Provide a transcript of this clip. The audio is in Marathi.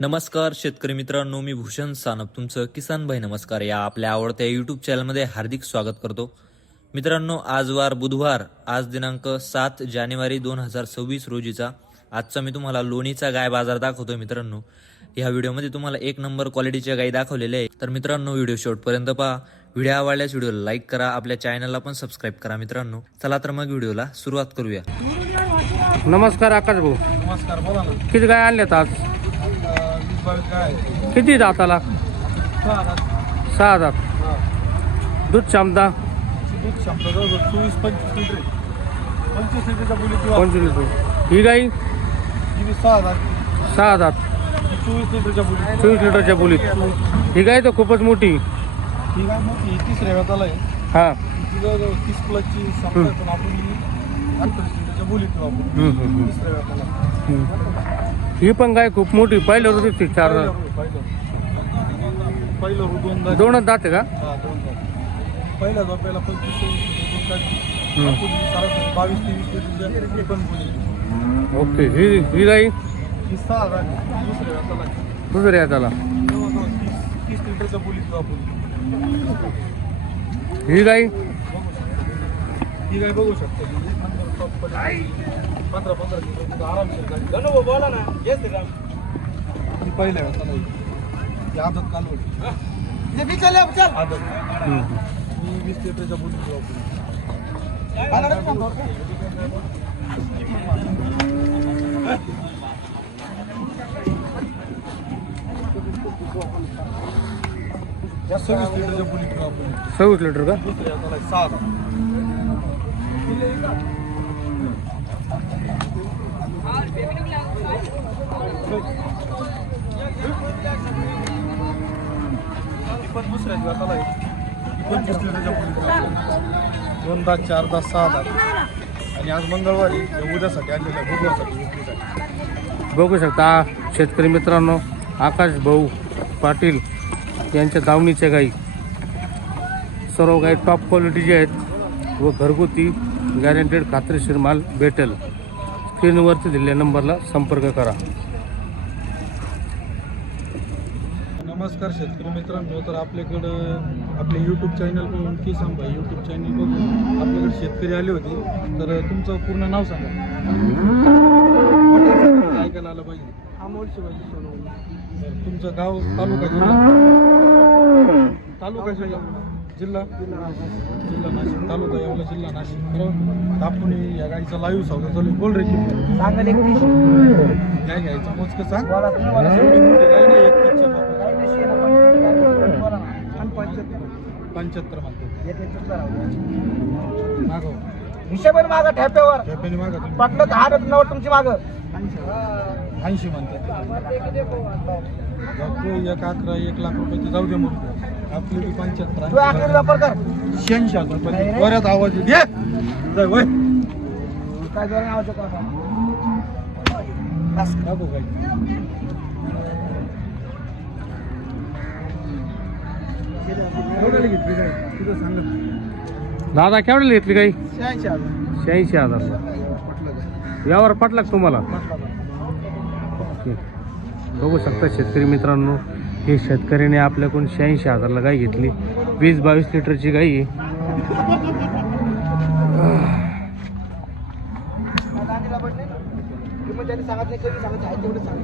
नमस्कार शेतकरी मित्रांनो, मी भूषण सानप तुमचं किसान भाई नमस्कार या आपल्या आवडत्या यूट्यूब चॅनलमध्ये हार्दिक स्वागत करतो. मित्रांनो, आज वार बुधवार, आज दिनांक 7 जानेवारी 2026 रोजीचा आजचा मी तुम्हाला लोणीचा गाय बाजार दाखवतोय. मित्रांनो, या व्हिडिओमध्ये तुम्हाला एक नंबर क्वालिटीच्या गायी दाखवलेल्या आहे. तर मित्रांनो, व्हिडिओ शेवटपर्यंत पहा. व्हिडिओ आवडल्यास व्हिडिओला लाईक करा, आपल्या चॅनलला पण सबस्क्राईब करा. मित्रांनो, चला तर मग व्हिडिओला सुरुवात करूया. नमस्कार आकाश भाऊ. नमस्कार, बोला ना. किती गाय आणल्यात आज? 20-22 काय किती दाताला? 6 दात. दूध क्षमता? दूध क्षमता जवळजवळ 24-25 लिटर. 25 लिटरच्या बोली किंवा 25 लिटर. ही गाई? ही 6 दात. 6 दात. 24 लिटरच्या बोली. 24 लिटरच्या बोलीत. ही गाय तर खूपच मोठी. ही काय मोठी 3ऱ्या वेताला आहे. हा. ती जवळजवळ 30 प्लसची क्षमता आहे, पण आपण ही 38 लिटरच्या बोली किंवा आपण 3ऱ्या वेताला. ही पण गाय खूप मोठी. पहिल्या रोजी 4 दात. पहिलं रू 2 दात. 2 दात आहे का? हा, 2 दात. पहिल्या झोपायला 25 सरासरी 22-23 लिटरच्या पण बोली. ओके. ही गाई ही 6 दात. 2ऱ्या वेताला आहे. दुसऱ्या त्याला. जवळजवळ 30 लिटरच्या बोली किंवा आपण. ही गाई? ही काय बघू शकतो. 15-15 लिटर आरामशीर बोला ना. ही पहिल्या वेळेला ही आदत कालवड आदत. ही 20 लिटरच्या बोली या 26 लिटरच्या बोली किंवा आपण. 26 लिटर का? दुसऱ्या वेळेला 6 दात. पण दुसऱ्याच वेताला आहे. 25 लिटरच्या बोली 2 दात, 4 दात, 6 दात. आणि आज मंगळवारी उद्यासाठी आणलेल्या बुधवारसाठी विक्रीसाठी. बघू शकता शेतकरी मित्रांनो, आकाश भाऊ पाटील यांच्या दावणीच्या गाई. सर्व गाई टॉप क्वालिटीचे आहेत व घरगुती गॅरंटेड खात्रीशीर माल भेटेल. स्क्रीनवरती दिलेल्या नंबरला संपर्क करा. नमस्कार शेतकरी मित्रांनो. तर आपल्याकडं आपले यूट्यूब चॅनल बघून किसान भाई यूट्यूब चॅनल बघून आपल्याकडे शेतकरी आले होते. तर तुमचं पूर्ण नाव सांगा. ऐकायला आलं पाहिजे. अमोल शिवाजी सोनवणे. तुमचं गाव, तालुका, तालुका जिल्हा नाशिक, तालुका येवला, जिल्हा नाशिक. बरोबर. आपण या गाडीचा लाईव्ह सौदा चालू. बोल रे किती काय घ्यायचं मोजकं सांग. एवढी मोठी गाय नाही. 75 मागव. हिशेबाने मागं ठेप्यावर ठेप्याने मागा. पटलं तर 8-9 तुमची मागं 80 म्हणतात. 1,11 1 लाख रुपयाचे जाऊ दे. मग आपली 75 तू आखरी वापर कर. 86,000 रुपये बऱ्याच आवाज येते. जाय वय काय झालं नावाचं का दाखव काय. एवढ्याला घेतली काय तुझं सांगत. दादा केवढ्याला घेतली गाई? 86,000 86,000. यावर पटला का तुम्हाला? ओके. बघू शकता शेतकरी मित्रांनो, हे शेतकऱ्याने आपल्याकडून 86,000ला गाय घेतली. 20-22 लिटरची गाई आहे. सांगत नाही, कधी सांगत आहे तेवढं सांग.